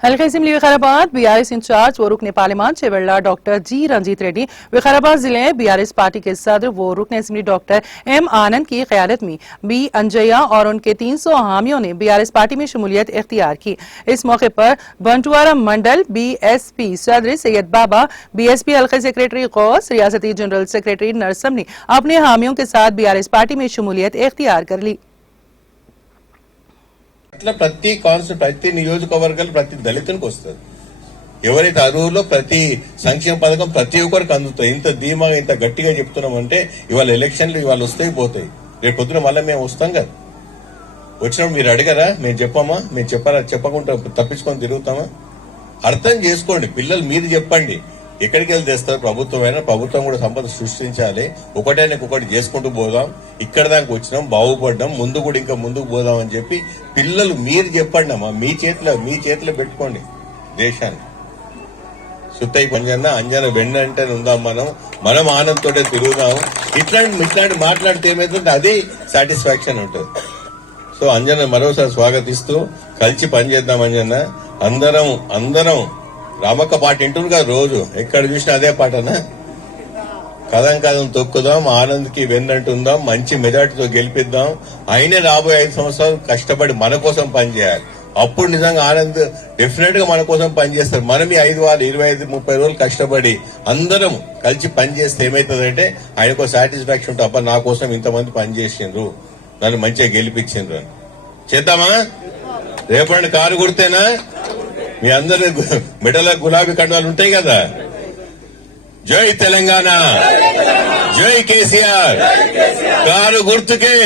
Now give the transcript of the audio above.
हल्का assembly Vikarabad BRS in charge व रुकन पार्लिमान चेवल्ला डॉक्टर जी रंजीत रेड्डी विकाराबाद जिले बीआरएस पार्टी के सदर व रुकन असेंबली डॉक्टर एम आनंद की क़यादत में बी अंजया और उनके 300 हामियों ने बीआरएस पार्टी में शमूलियत इख्तियार की। इस मौके पर बंटवारा मंडल बीएसपी सदर सैयद बाबा, बीएसपी हल्का सेक्रेटरी गौस, रियासती जनरल सेक्रेटरी नरसम ने अपने हामियों के साथ बीआरएस पार्टी में शमूलियत इख्तियार कर ली। అట్లా ప్రతి కాన్సెప్ట్ ప్రతి నియోజకవర్గాలు ప్రతి దళితునికి వస్తుంది. ఎవరైతే అర్హులో ప్రతి సంక్షేమ పథకం ప్రతి ఒక్కరికి అందుతాయి. ఇంత ధీమాగా ఇంత గట్టిగా చెప్తున్నామంటే ఇవాళ ఎలక్షన్లు ఇవాళ వస్తాయి పోతాయి, రేపు పొద్దున మళ్ళీ మేము వస్తాం కదా. వచ్చినప్పుడు మీరు అడిగారా, మేము చెప్పామా? మేము చెప్పకుండా తప్పించుకొని తిరుగుతామా? అర్థం చేసుకోండి. పిల్లలు మీరు చెప్పండి, ఎక్కడికి వెళ్ళి తెస్తారు. ప్రభుత్వం కూడా సంపద సృష్టించాలి. ఒకటి చేసుకుంటూ పోదాం. ఇక్కడ దానికి వచ్చినాం, బాగుపడ్డాం, ముందు కూడా ఇంకా ముందుకు పోదాం అని చెప్పి పిల్లలు మీరు చెప్పండి అమ్మా. మీ చేతిలో పెట్టుకోండి దేశాన్ని. సుత్తయ్య అంజన వెండ అంటే ఉందాం, మనం ఆనందంతో తిరుగుదాం. ఇట్లాంటి మాట్లాడితే ఏమైతుంటే అదే సాటిస్ఫాక్షన్ ఉంటుంది. సో అంజన మరోసారి స్వాగతిస్తూ కలిసి పనిచేద్దాం. అంజన అందరం రామక్క పాట వింటున్నారు కదా, రోజు ఎక్కడ చూసినా అదే పాటనా? కదం తొక్కుదాం, ఆనంద్కి వెన్నంటుందాం, మంచి మెజార్టీతో గెలిపిద్దాం. అయినా రాబోయే 5 సంవత్సరాలు కష్టపడి మన కోసం పనిచేయాలి. అప్పుడు నిజంగా ఆనంద్ డెఫినెట్ గా మన కోసం పనిచేస్తారు. మనం ఈ 5 వారాలు 25-30 రోజులు కష్టపడి అందరం కలిసి పనిచేస్తే ఏమైతుందంటే ఆయనకు సాటిస్ఫాక్షన్ ఉంటుంది. అబ్బా, నా కోసం ఇంతమంది పనిచేసిండ్రు, నన్ను మంచిగా గెలిపించిండ్రు అని. చేద్దామా? రేపటి కారు గుర్తేనా? మీ అందరి మెడల గులాబీ కండువాలు ఉంటాయి కదా. జై తెలంగాణ, జై కేసీఆర్, కారు గుర్తుకే.